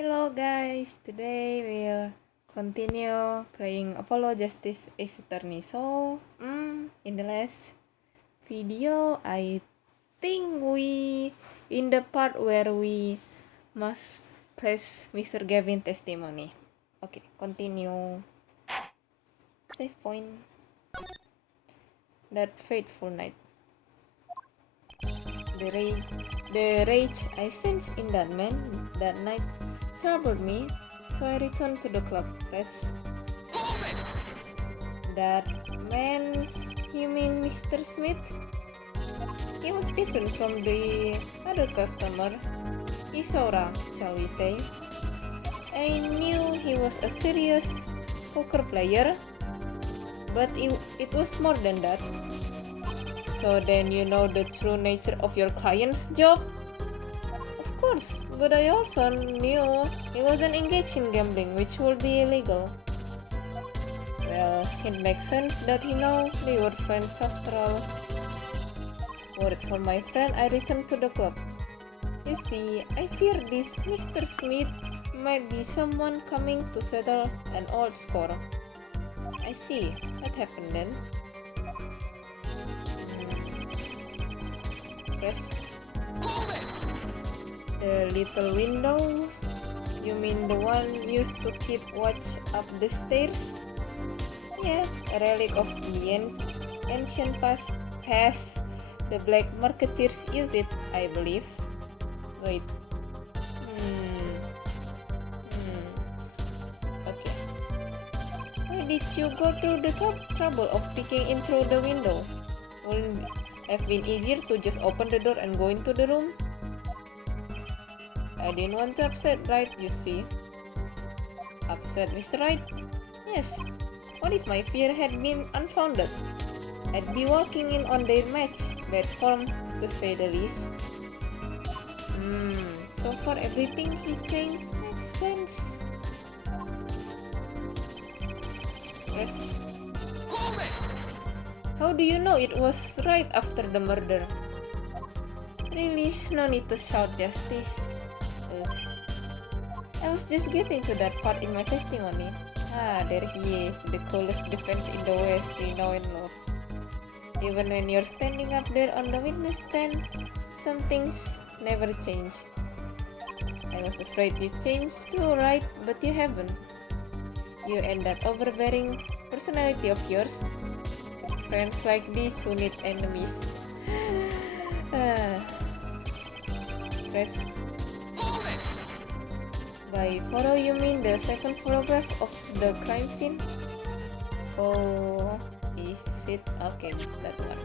Hello guys, today we'll continue playing Apollo Justice Ace Attorney. So, in the last video, I think we in the part where we must place Mr. Gavin testimony. Okay, continue. Save point. That fateful night. The rage I sensed in that man that night troubled me, so I returned to the club. That man, you mean Mr. Smith? He was different from the other customer. He Isora, shall we say. I knew he was a serious poker player, but it was more than that. So then you know the true nature of your client's job? Of course, but I also knew he wasn't engaged in gambling, which would be illegal. Well, it makes sense that he know they were friends after all. Worried for my friend, I returned to the club. You see, I fear this Mr. Smith might be someone coming to settle an old score. I see. What happened then? Press the little window. You mean the one used to keep watch up the stairs? Yeah, a relic of the ancient past. The black marketeers use it, I believe. Wait. Okay. Why did you go through the trouble of peeking in through the window? Wouldn't have been easier to just open the door and go into the room? I didn't want to upset Wright, you see. Upset Mr. Wright? Yes. What if my fear had been unfounded? I'd be walking in on their match, bad form, to say the least. So far everything he says makes sense. Yes. How do you know it was right after the murder? Really, no need to shout justice. I was just getting to that part in my testimony. There he is, the coolest defense in the West we know and love. Even when you're standing up there on the witness stand, some things never change. I was afraid you changed too, right? But you haven't. You and that overbearing personality of yours. Friends like this who need enemies. Press. By photo you mean the second photograph of the crime scene? Oh, is it? Okay, that one.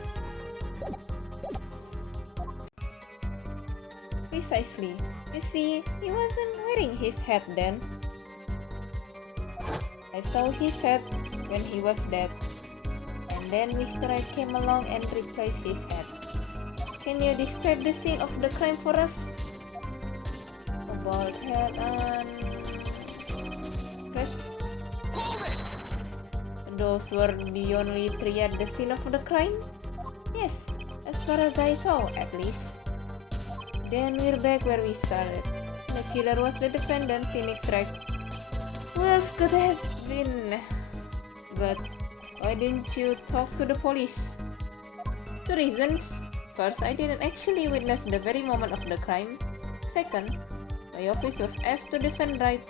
Precisely. You see, he wasn't wearing his hat then. I saw his hat when he was dead. And then Mr. Wright came along and replaced his hat. Can you describe the scene of the crime for us? A bald head and... Press. Those were the only three at the scene of the crime? Yes, as far as I saw, at least. Then we're back where we started. The killer was the defendant, Phoenix Wright. Who else could have been? But why didn't you talk to the police? Two reasons. First, I didn't actually witness the very moment of the crime. Second, my office was asked to defend Wright.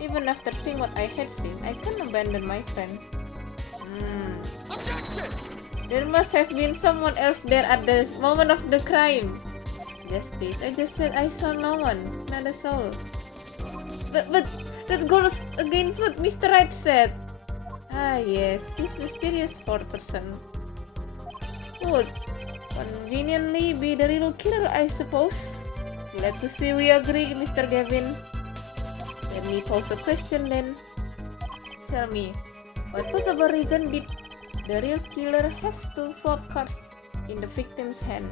Even after seeing what I had seen, I couldn't abandon my friend. There must have been someone else there at the moment of the crime. Justice, I just said I saw no one, not a soul. But that goes against what Mr. Wright said. Yes, this mysterious fourth person would conveniently be the real killer, I suppose. Glad to see we agree, Mr. Gavin. Let me pose a question then. Tell me, what possible reason did the real killer have to swap cards in the victim's hand?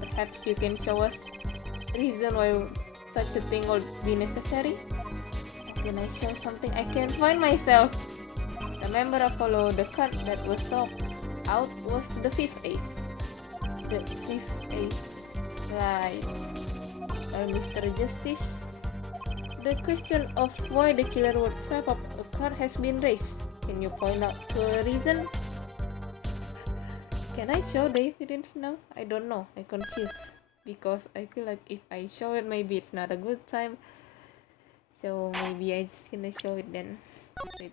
Perhaps you can show us reason why such a thing would be necessary? Can I show something I can't find myself? Remember Apollo, the card that was swapped out was the fifth ace. The fifth ace. Right. Well, Mr. Justice, the question of why the killer would swipe up a card has been raised. Can you point out to a reason? Can I show the evidence now? I don't know. I'm confused. Because I feel like if I show it, maybe it's not a good time. So maybe I just gonna show it then. Wait.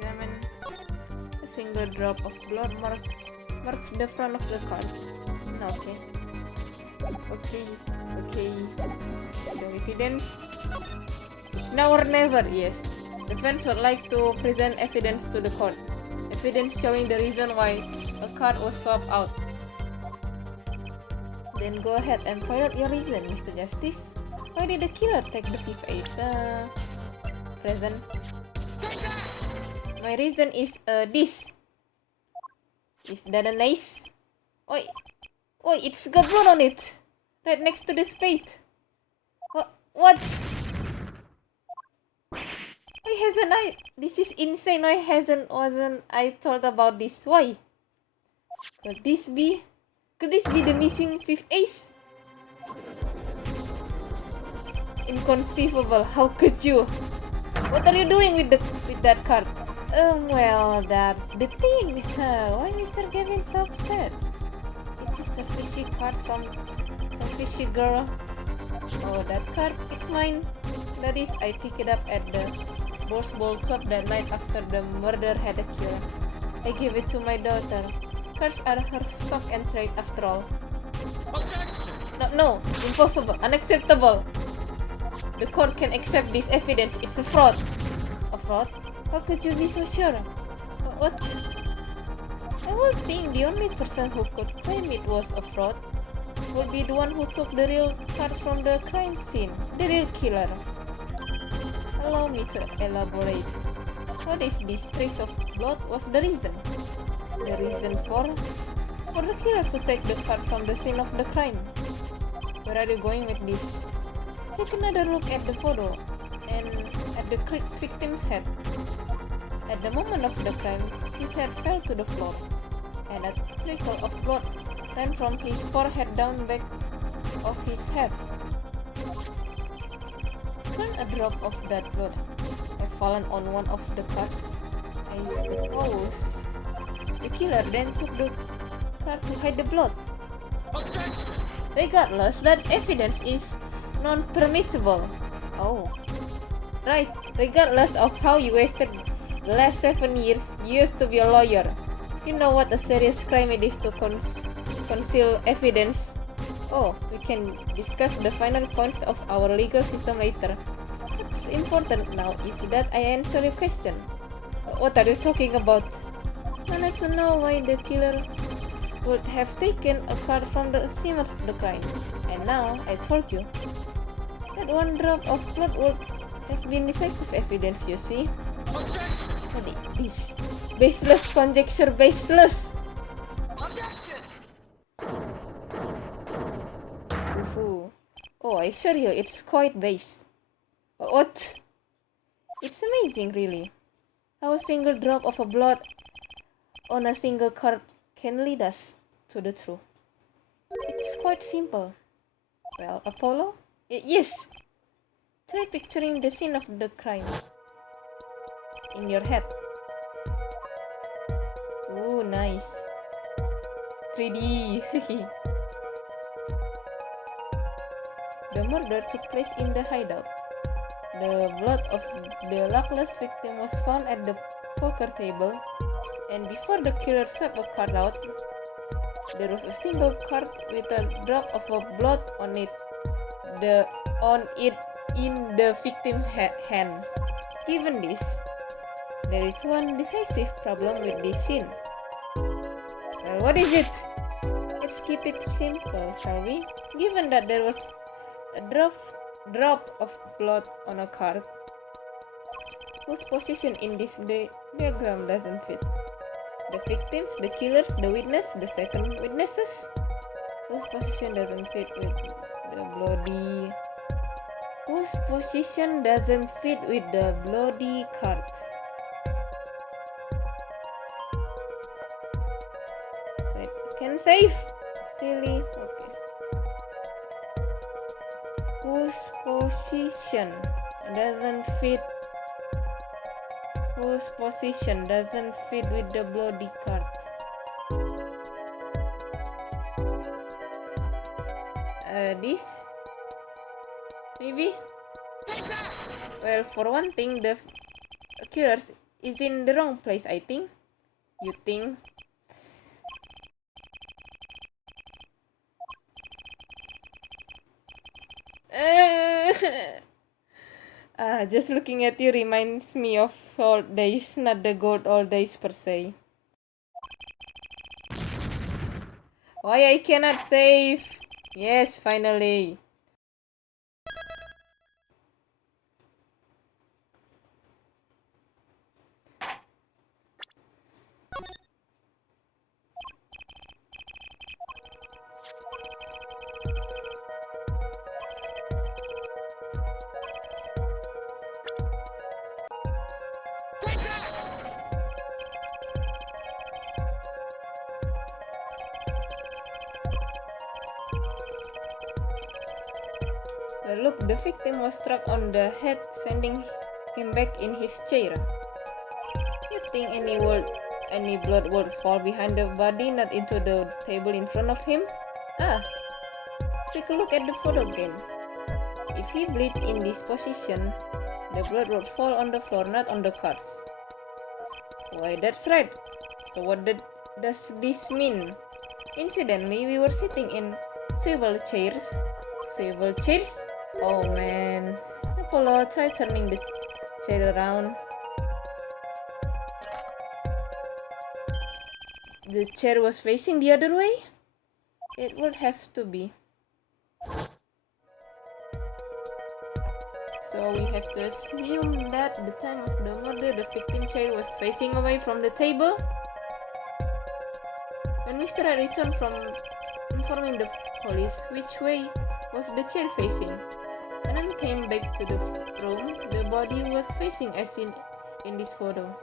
Gavin, a single drop of blood marks the front of the card. Okay. Okay. Show evidence. It's now or never. Yes. Defense would like to present evidence to the court. Evidence showing the reason why a card was swapped out. Then go ahead and point out your reason, Mr. Justice. Why did the killer take the fifth ace? Present. My reason is this. Is that an ace? Oi, it's got blood on it. Right next to the spade. What? Why hasn't I? This is insane. Why wasn't I told about this? Why? Could this be the missing fifth ace? Inconceivable. How could you? What are you doing with that card? Well, that's the thing. Why Mr. Gavin so upset? It's just a fishy card from some fishy girl. Oh, that card, it's mine. That is, I picked it up at the Ball Club that night after the murder had occurred. I gave it to my daughter. Cards are her stock and trade after all. No, impossible, unacceptable. The court can accept this evidence. It's a fraud. A fraud? How could you be so sure? What? I would think the only person who could claim it was a fraud would be the one who took the real card from the crime scene, the real killer. Allow me to elaborate. What if this trace of blood was the reason? The reason for the killer to take the card from the scene of the crime? Where are you going with this? Take another look at the photo and at the victim's head. At the moment of the crime, his head fell to the floor, and a trickle of blood ran from his forehead down back of his head. Can a drop of that blood have fallen on one of the cards? I suppose the killer then took the card to hide the blood. Regardless, that evidence is non-permissible. Oh, right. Regardless of how you wasted the last 7 years, you used to be a lawyer. You know what a serious crime it is to conceal evidence. Oh, we can discuss the final points of our legal system later. What's important now is that I answer your question. What are you talking about? I wanted to know why the killer would have taken a card from the scene of the crime. And now, I told you. That one drop of blood would have been decisive evidence, you see. This baseless conjecture, baseless! Uhu. Oh, I assure you, it's quite base. What? It's amazing, really. How a single drop of a blood on a single card can lead us to the truth. It's quite simple. Well, Apollo? Yes! Try picturing the scene of the crime in your head. Ooh, nice. 3D. The murder took place in the hideout. The blood of the luckless victim was found at the poker table, and before the killer swept a card out, there was a single card with a drop of blood on it. In the victim's hand. Given this, there is one decisive problem with this scene. Well, what is it? Let's keep it simple, shall we? Given that there was a drop of blood on a card, whose position in this diagram doesn't fit? The victims, the killers, the witness, the second witnesses? Whose position doesn't fit with the bloody... Whose position doesn't fit with the bloody card? Unsafe. Really? Okay. Whose position doesn't fit? Whose position doesn't fit with the bloody card? This? Maybe? Well, for one thing, the killer is in the wrong place, I think. You think? Just looking at you reminds me of old days, not the good old days per se. Why I cannot save? Yes, finally. Look, the victim was struck on the head, sending him back in his chair. You think any blood would fall behind the body, not into the table in front of him? Take a look at the photo again. If he bleed in this position, the blood would fall on the floor, not on the cards. Why, that's right. So what does this mean? Incidentally, we were sitting in swivel chairs. Swivel chairs? Oh man. Apollo, try turning the chair around. The chair was facing the other way? It would have to be. So we have to assume that the time of the murder, the victim chair was facing away from the table. When Mr. Red returned from informing the police which way was the chair facing, and then came back to the room, the body was facing as seen in this photo.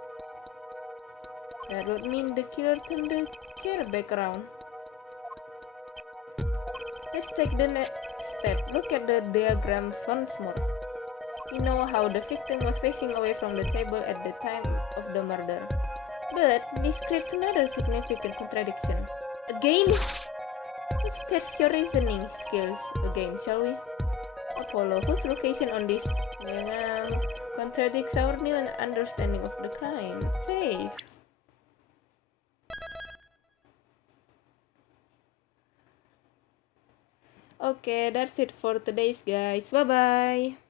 That would mean the killer turned the chair back around. Let's take the next step. Look at the diagrams once more. We know how the victim was facing away from the table at the time of the murder. But this creates another significant contradiction. Again? Let's test your reasoning skills again, shall we? Apollo, whose location on this diagram contradicts our new understanding of the crime? Safe. Okay, that's it for today's guys. Bye bye.